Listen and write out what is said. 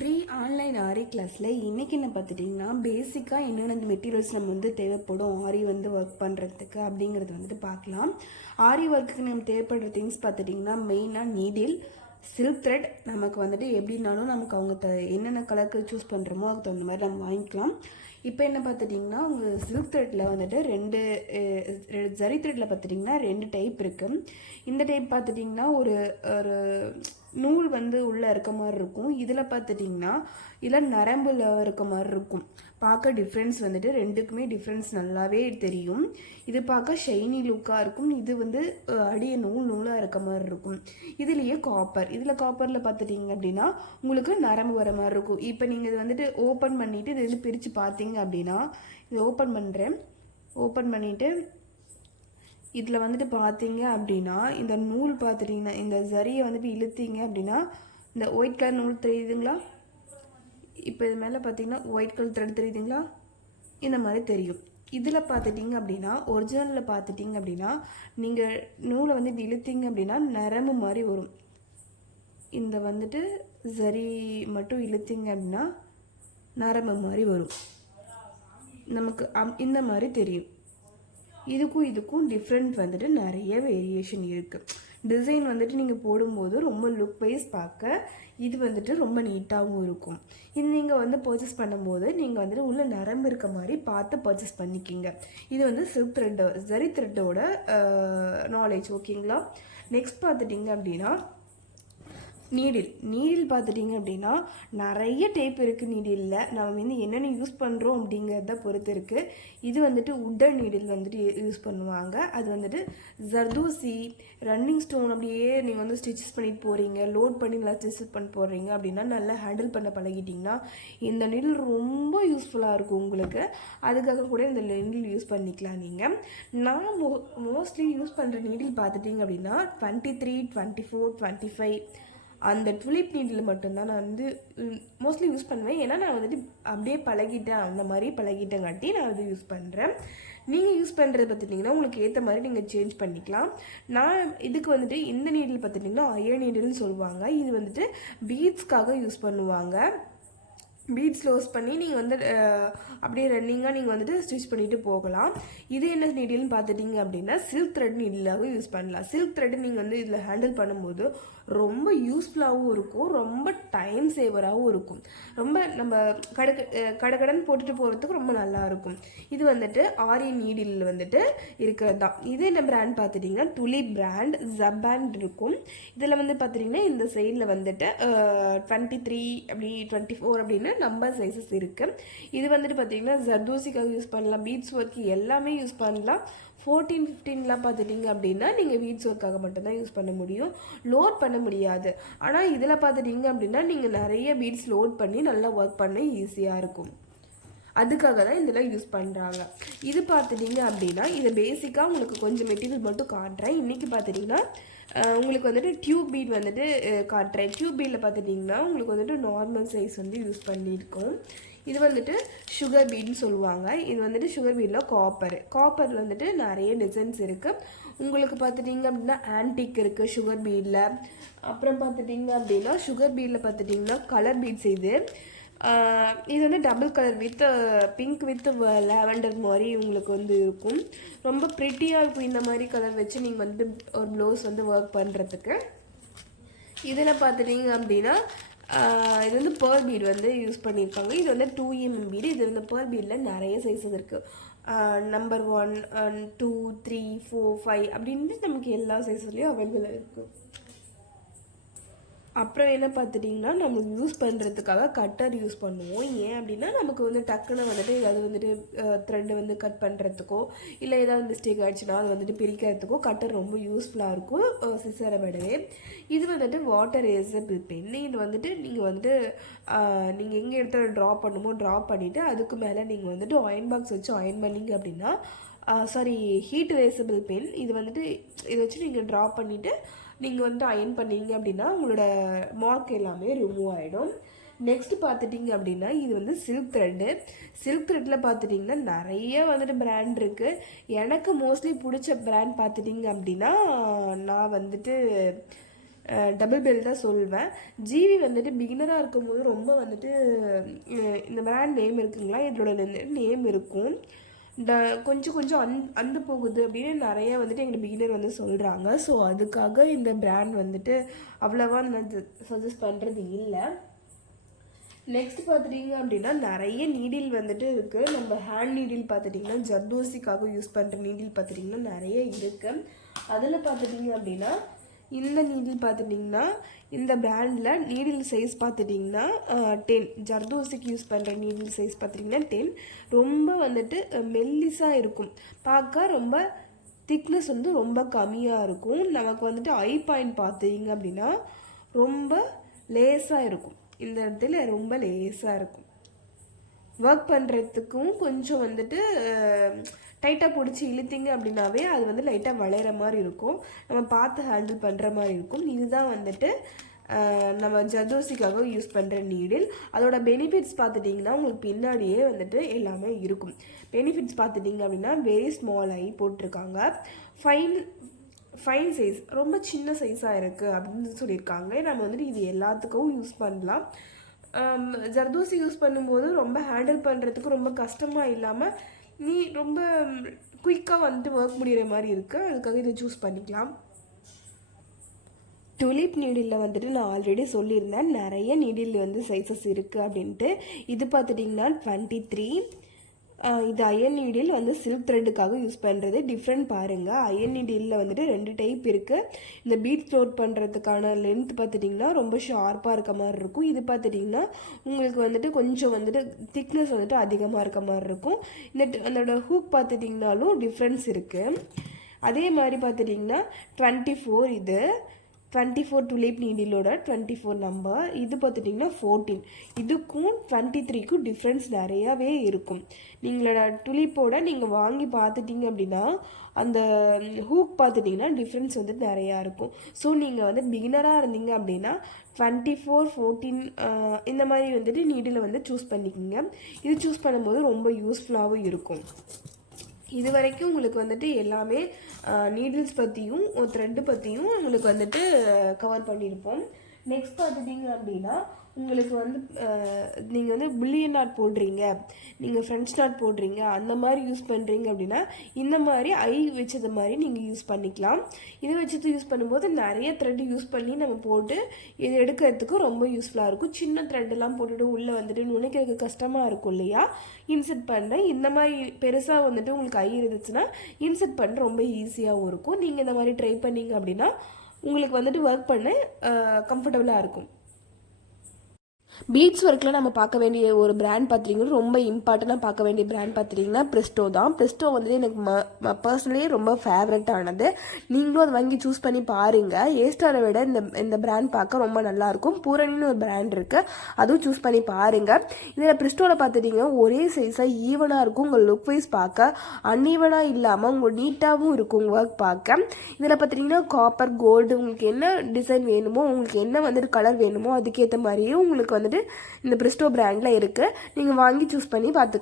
Free online ஆரி கிளாஸில் இன்றைக்கி என்ன பார்த்துட்டிங்கன்னா பேசிக்காக என்னென்ன மெட்டீரியல்ஸ் நம்ம தேவைப்படும் ஆரி ஒர்க் பண்ணுறதுக்கு அப்படிங்கிறது பார்க்கலாம். ஆரி ஒர்க்குக்கு நம்ம தேவைப்படுற திங்ஸ் பார்த்துட்டிங்கன்னா மெயினாக நீடில், சில்க் த்ரெட். நமக்கு எப்படின்னாலும் நமக்கு அவங்க என்னென்ன கலருக்கு சூஸ் பண்ணுறோமோ அதுக்கு தகுந்த மாதிரி நம்ம வாங்கிக்கலாம். இப்போ என்ன பார்த்துட்டிங்கன்னா உங்கள் சில்க் த்ரெட்டில் ரெண்டு ஜரி த்ரெட்டில் பார்த்துட்டிங்கன்னா 2 டைப் இருக்குது. இந்த டைப் பார்த்துட்டிங்கன்னா ஒரு ஒரு நூல் உள்ளே இருக்க மாதிரி இருக்கும். இதில் பார்த்துட்டிங்கன்னா இதில் நரம்பில் இருக்க மாதிரி இருக்கும். பார்க்க டிஃப்ரென்ஸ் ரெண்டுக்குமே டிஃப்ரென்ஸ் நல்லாவே தெரியும். இது பார்க்க ஷைனி லுக்காக இருக்கும். இது அடிய நூலாக இருக்க மாதிரி இருக்கும். இதுலேயே காப்பர், இதில் காப்பரில் பார்த்துட்டிங்க அப்படின்னா உங்களுக்கு நரம்பு வர மாதிரி இருக்கும். இப்போ நீங்கள் இது ஓப்பன் பண்ணிவிட்டு இது பிரித்து பார்த்தீங்க அப்படின்னா இதை ஓப்பன் பண்ணுறேன். ஓப்பன் பண்ணிவிட்டு இதில் பார்த்தீங்க அப்படின்னா இந்த நூல் பார்த்துட்டிங்கன்னா இந்த ஜரியை இழுத்தீங்க அப்படின்னா இந்த ஒயிட் கலர் நூல் தெரியுதுங்களா? இப்போ இது மேலே பார்த்தீங்கன்னா ஒயிட் கலர் த்ரெட் தெரியுதுங்களா? இந்த மாதிரி தெரியும். இதில் பார்த்துட்டிங்க அப்படின்னா ஒரிஜினலில் பார்த்துட்டிங்க அப்படின்னா நீங்கள் நூலை இழுத்தீங்க அப்படின்னா நரம்பு மாதிரி வரும். இந்த ஜரி மட்டும் இழுத்தீங்க அப்படின்னா நரம்பு மாதிரி வரும். நமக்கு இந்த மாதிரி தெரியும். இதுக்கும் டிஃப்ரெண்ட் நிறைய வேரியேஷன் இருக்குது. டிசைன் நீங்கள் போடும்போது ரொம்ப லுக் வைஸ் பார்க்க இது ரொம்ப நீட்டாகவும் இருக்கும். இது நீங்கள் பர்ச்சேஸ் பண்ணும்போது நீங்கள் உள்ள நரம்பு இருக்க மாதிரி பார்த்து பர்ச்சேஸ் பண்ணிக்கிங்க. இது சில்க் த்ரெட், ஜரி த்ரெட்டோட நாலேஜ். ஓகேங்களா? நெக்ஸ்ட் பார்த்துட்டிங்க அப்படின்னா நீடில் பார்த்துட்டிங்க அப்படின்னா நிறைய டைப் இருக்குது. நீடிலில் நம்ம என்னென்ன யூஸ் பண்ணுறோம் அப்படிங்கிறத பொறுத்து இருக்குது. இது உட்டன் நீடில் யூஸ் பண்ணுவாங்க. அது ஜர்தோசி, ரன்னிங் ஸ்டோன் அப்படியே நீங்கள் ஸ்டிச்சஸ் பண்ணிட்டு போகிறீங்க, லோட் பண்ணி நல்லா ஸ்டிச்சஸ் பண்ணி போடுறீங்க அப்படின்னா நல்லா ஹேண்டில் பண்ண பழகிட்டிங்கன்னா இந்த நீடில் ரொம்ப யூஸ்ஃபுல்லாக இருக்கும் உங்களுக்கு. அதுக்காக கூட இந்த நீடில் யூஸ் பண்ணிக்கலாம். நீங்கள் நான் மோஸ்ட்லி யூஸ் பண்ணுற நீடில் பார்த்துட்டிங்க அப்படின்னா 23, 24, 25 அந்த டுலிப் நீடில் மட்டும்தான் நான் மோஸ்ட்லி யூஸ் பண்ணுவேன். ஏன்னா நான் அப்படியே பழகிட்டேன், அந்த மாதிரி பழகிட்டேங்காட்டி நான் யூஸ் பண்ணுறேன். நீங்கள் யூஸ் பண்ணுறது பார்த்துட்டிங்கன்னா உங்களுக்கு ஏற்ற மாதிரி நீங்கள் சேஞ்ச் பண்ணிக்கலாம். நான் இதுக்கு இந்த நீடில் பார்த்துட்டிங்கன்னா அயர் நீடில்னு சொல்லுவாங்க. இது பீட்ஸ்க்காக யூஸ் பண்ணுவாங்க. பீட்ஸ் க்ளோஸ் பண்ணி நீங்கள் அப்படியே ரன்னிங்காக நீங்கள் ஸ்டிச் பண்ணிட்டு போகலாம். இது என்ன நீடில்னு பார்த்துட்டிங்க அப்படின்னா சில்க் த்ரெட் நீடிலாக யூஸ் பண்ணலாம். சில்க் த்ரெட் நீங்கள் இதில் ஹேண்டில் பண்ணும்போது ரொம்ப யூஸ்ஃபுல்லாகவும் இருக்கும், ரொம்ப டைம் சேவராகவும் இருக்கும். ரொம்ப நம்ம கடன் போட்டுட்டு போகிறதுக்கு ரொம்ப நல்லா இருக்கும். இது ஆரி நீடில் இருக்கிறது தான். இது என்ன பிராண்ட் பார்த்துட்டிங்கன்னா துலிப் பிராண்ட், ஜப்பாண்ட் இருக்கும். இதில் பார்த்துட்டிங்கன்னா இந்த சைடில் 23 அப்படி 24 அப்படின்னு நம்பர் சைஸஸ் இருக்குது. இது பார்த்திங்கன்னா ஜர்தோசிக்காக யூஸ் பண்ணலாம், பீட்ஸ் ஒர்க் எல்லாமே யூஸ் பண்ணலாம். 14, 15லாம் பார்த்துட்டிங்க அப்படின்னா நீங்கள் பீட்ஸ் ஒர்க்காக மட்டும்தான் யூஸ் பண்ண முடியும், லோட் பண்ண முடியாது. ஆனால் இதில் பார்த்துட்டிங்க அப்படின்னா நீங்கள் நிறைய பீட்ஸ் லோட் பண்ணி நல்லா ஒர்க் பண்ண ஈஸியாக இருக்கும். அதுக்காக தான் இதில் யூஸ் பண்ணுறாங்க. இது பார்த்துட்டிங்க அப்படின்னா இது பேசிக்காக உங்களுக்கு கொஞ்சம் மெட்டீரியல் மட்டும் காட்டுறேன். இன்றைக்கி பார்த்துட்டிங்கன்னா உங்களுக்கு டியூப் பீட் காட்டுறேன். டியூப் பீடில் பார்த்துட்டிங்கன்னா உங்களுக்கு நார்மல் சைஸ் யூஸ் பண்ணியிருக்கோம். இது சுகர் பீட்னு சொல்லுவாங்க. இது சுகர் பீடில் காப்பர் நிறைய டிசைன்ஸ் இருக்குது. உங்களுக்கு பார்த்துட்டிங்க அப்படின்னா ஆன்டிக் இருக்குது சுகர் பீடில். அப்புறம் பார்த்துட்டிங்க அப்படின்னா சுகர் பீடில் பார்த்துட்டிங்கன்னா கலர் பீட்ஸ். இது double colour with pink with lavender மாதிரி உங்களுக்கு இருக்கும். ரொம்ப ப்ரிட்டியாக இருக்கும். இந்த மாதிரி கலர் வச்சு நீங்கள் ஒரு ப்ளவுஸ் ஒர்க் பண்ணுறதுக்கு. இதில் பார்த்துட்டிங்க அப்படின்னா இது பேர்ல் பீட் யூஸ் பண்ணியிருக்காங்க. இது 2mm பீடு. இது பேர்ல் பீடில் நிறைய சைஸஸ் இருக்குது. நம்பர் 1, 2, 3, 4, 5 அப்படின்ட்டு நமக்கு எல்லா சைஸ்லேயும் அவைலபிளாக இருக்குது. அப்புறம் என்ன பார்த்துட்டிங்கன்னா நம்ம யூஸ் பண்ணுறதுக்காக கட்டர் யூஸ் பண்ணுவோம். ஏன் அப்படின்னா நமக்கு டக்குன்னு அது த்ரெட்டு கட் பண்ணுறதுக்கோ இல்லை ஏதாவது மிஸ்டேக் ஆகிடுச்சுன்னா அது பிரிக்கிறதுக்கோ கட்டர் ரொம்ப யூஸ்ஃபுல்லாக இருக்கும் சிசரை விடவே. இது வாட்டர் ரேசபிள் பென். இது நீங்கள் நீங்கள் எங்கே இடத்துல ட்ரா பண்ணுமோ ட்ரா பண்ணிவிட்டு அதுக்கு மேலே நீங்கள் அயன் பாக்ஸ் வச்சு அயன் பண்ணிங்க அப்படின்னா ஹீட் ரேசபிள் பென். இது இதை வச்சு நீங்கள் ட்ரா பண்ணிவிட்டு நீங்கள் அயன் பண்ணீங்க அப்படின்னா உங்களோட மார்க் எல்லாமே ரிமூவ் ஆகிடும். நெக்ஸ்ட் பார்த்துட்டிங்க அப்படின்னா இது சில்க் த்ரெட்டு. சில்க் த்ரெட்டில் பார்த்துட்டிங்கன்னா நிறைய பிராண்ட் இருக்குது. எனக்கு மோஸ்ட்லி பிடிச்ச பிராண்ட் பார்த்துட்டிங்க அப்படின்னா நான் டபுள் பெல் தான் சொல்வேன். ஜிவி வந்துட்டு பிகினராக இருக்கும்போது ரொம்ப வந்துட்டு இந்த பிராண்ட் நேம் இருக்குங்களா, இதோட நேம் இருக்கும். கொஞ்சம் கொஞ்சம் அந்து போகுது அப்படின்னு நிறைய வந்துட்டு எங்கள் பிகினர் வந்து சொல்கிறாங்க. ஸோ அதுக்காக இந்த பிராண்ட் வந்துட்டு அவ்வளோவா நான் சஜஸ்ட் பண்ணுறது இல்லை. நெக்ஸ்ட் பார்த்துட்டிங்க அப்படின்னா நிறைய நீடில் வந்துட்டு இருக்குது. நம்ம ஹேண்ட் நீடில் பார்த்துட்டிங்கன்னா ஜர்தோசிக்காக யூஸ் பண்ணுற நீடில் பார்த்துட்டிங்கன்னா நிறைய இருக்குது. அதில் பார்த்துட்டிங்க அப்படின்னா இந்த நீடில் பார்த்துட்டிங்கன்னா இந்த பிராண்டில் நீடில் சைஸ் பார்த்துட்டிங்கன்னா 10, ஜர்தோசிக்கு யூஸ் பண்ணுற நீடில் சைஸ் பார்த்துட்டிங்கன்னா 10. ரொம்ப வந்துட்டு மெல்லிஸாக இருக்கும், பார்க்க ரொம்ப திக்னஸ் வந்து ரொம்ப கம்மியாக இருக்கும். நமக்கு வந்துட்டு ஐ பாயிண்ட் பார்த்திங்க அப்படின்னா ரொம்ப லேஸாக இருக்கும், இந்த இடத்துல ரொம்ப லேஸாக இருக்கும். ஒர்க் பண்ணுறதுக்கும் கொஞ்சம் வந்துட்டு டைட்டாக பிடிச்சி இழுத்திங்க அப்படின்னாவே அது வந்து லைட்டாக வளையிற மாதிரி இருக்கும், நம்ம பார்த்து ஹேண்டில் பண்ணுற மாதிரி இருக்கும். இதுதான் வந்துட்டு நம்ம ஜர்தோசிக்காக யூஸ் பண்ணுற நீடில். அதோட பெனிஃபிட்ஸ் பார்த்துட்டிங்கன்னா உங்களுக்கு பின்னாடியே வந்துட்டு எல்லாமே இருக்கும். பெனிஃபிட்ஸ் பார்த்துட்டிங்க அப்படின்னா வெரி ஸ்மால் ஐ போட்டிருக்காங்க, ஃபைன் சைஸ், ரொம்ப சின்ன சைஸாக இருக்குது அப்படின்னு சொல்லியிருக்காங்க. நம்ம வந்துட்டு இது எல்லாத்துக்கும் யூஸ் பண்ணலாம். ஜர்தோசி யூஸ் பண்ணும்போது ரொம்ப ஹேண்டில் பண்ணுறதுக்கு ரொம்ப கஷ்டமாக இல்லாமல் நீ ரொம்ப குயிக்காக வந்துட்டு ஒர்க் முடிகிற மாதிரி இருக்குது, அதுக்காக இதை சூஸ் பண்ணிக்கலாம். டுலிப் நீடிலில் வந்துட்டு நான் ஆல்ரெடி சொல்லியிருந்தேன் நிறைய நீடில் வந்து சைஸஸ் இருக்குது அப்படின்ட்டு. இது பார்த்துட்டிங்கன்னா 23. இது அயன் நீடில் வந்து சில்க் த்ரெட்டுக்காக யூஸ் பண்ணுறது. டிஃப்ரெண்ட் பாருங்கள், அயன் நீடிலில் வந்துட்டு 2 டைப் இருக்குது. இந்த பீட் ஃப்ளோட் பண்ணுறதுக்கான லென்த் பார்த்துட்டிங்கன்னா ரொம்ப ஷார்ப்பாக இருக்க மாதிரி இருக்கும். இது பார்த்துட்டிங்கன்னா உங்களுக்கு வந்துட்டு கொஞ்சம் வந்துட்டு திக்னஸ் வந்துட்டு அதிகமாக இருக்க மாதிரி இருக்கும். அதோட ஹூக் பார்த்துட்டிங்கனாலும் டிஃப்ரென்ஸ் இருக்குது. அதே மாதிரி பார்த்துட்டிங்கன்னா 24, இது 24 டுலிப் நீடிலோட 24 நம்பர். இது பார்த்துட்டிங்கன்னா 14. இதுக்கும் 23க்கும் டிஃப்ரென்ஸ் நிறையாவே இருக்கும். நீங்களோட டுலிப்போட நீங்கள் வாங்கி பார்த்துட்டிங்க அப்படின்னா அந்த ஹூக் பார்த்துட்டிங்கன்னா டிஃப்ரென்ஸ் வந்துட்டு நிறையா இருக்கும். ஸோ நீங்கள் வந்து பிகினராக இருந்தீங்க அப்படின்னா 24, 14 இந்த மாதிரி வந்துட்டு நீடில் வந்து சூஸ் பண்ணிக்கோங்க. இது சூஸ் பண்ணும்போது ரொம்ப யூஸ்ஃபுல்லாகவும் இருக்கும். இது வரைக்கும் உங்களுக்கு வந்துட்டு எல்லாமே நீடில்ஸ் பற்றியும் த்ரெட்டு பற்றியும் உங்களுக்கு வந்துட்டு கவர் பண்ணியிருப்போம். நெக்ஸ்ட் பார்த்துட்டிங்க அப்படின்னா உங்களுக்கு வந்து நீங்கள் வந்து புல்லியன் நாட் போடுறீங்க, நீங்கள் ஃப்ரெண்ட்ஸ் நாட் போடுறீங்க, அந்த மாதிரி யூஸ் பண்ணுறீங்க அப்படின்னா இந்த மாதிரி ஐ வச்சது மாதிரி நீங்கள் யூஸ் பண்ணிக்கலாம். இதை வச்சது யூஸ் பண்ணும்போது நிறைய த்ரெட் யூஸ் பண்ணி நம்ம போட்டு இது எடுக்கிறதுக்கு ரொம்ப யூஸ்ஃபுல்லாக இருக்கும். சின்ன த்ரெட்டெல்லாம் போட்டுட்டு உள்ளே வந்துட்டு நுழைக்கிறதுக்கு கஷ்டமாக இருக்கும் இல்லையா, இன்செர்ட் பண்ண இந்த மாதிரி பெருசாக வந்துட்டு உங்களுக்கு ஐ இருந்துச்சுன்னா இன்செர்ட் பண்ண ரொம்ப ஈஸியாகவும் இருக்கும். நீங்கள் இந்த மாதிரி ட்ரை பண்ணிங்க அப்படின்னா உங்களுக்கு வந்துட்டு ஒர்க் பண்ண கம்ஃபர்டபுளாக இருக்கும். பீட்ஸ் ஒர்க்கில் நம்ம பார்க்க வேண்டிய ஒரு பிராண்ட் பார்த்துட்டிங்கன்னா ரொம்ப இம்பார்ட்டண்ட்டாக பார்க்க வேண்டிய பிராண்ட் பார்த்துட்டிங்கன்னா ப்ரெஸ்டோ தான். ப்ரெஸ்டோ வந்துட்டு எனக்கு பர்சனலி ரொம்ப ஃபேவரட்டானது. நீங்களும் அதை வாங்கி சூஸ் பண்ணி பாருங்கள். ஏஸ்டாரை விட இந்த பிராண்ட் பார்க்க ரொம்ப நல்லாயிருக்கும். பூரணின்னு ஒரு பிராண்ட் இருக்குது, அதுவும் சூஸ் பண்ணி பாருங்கள். இதில் ப்ரெஸ்டோவில் பார்த்துட்டிங்கன்னா ஒரே சைஸாக ஈவனாக இருக்கும். உங்கள் லுக் வைஸ் பார்க்க அன்ஈவனாக இல்லாமல் உங்கள் நீட்டாகவும் இருக்கும் ஒர்க் பார்க்க. இதில் பார்த்துட்டிங்கன்னா காப்பர், கோல்டு, உங்களுக்கு என்ன டிசைன் வேணுமோ, உங்களுக்கு என்ன வந்துட்டு கலர் வேணுமோ அதுக்கேற்ற மாதிரியே உங்களுக்கு வந்துட்டு இந்த ப்ரெஸ்டோ பிராண்டில் இருக்குது. நீங்கள் வாங்கி சூஸ் பண்ணி பார்த்துக்கலாம்.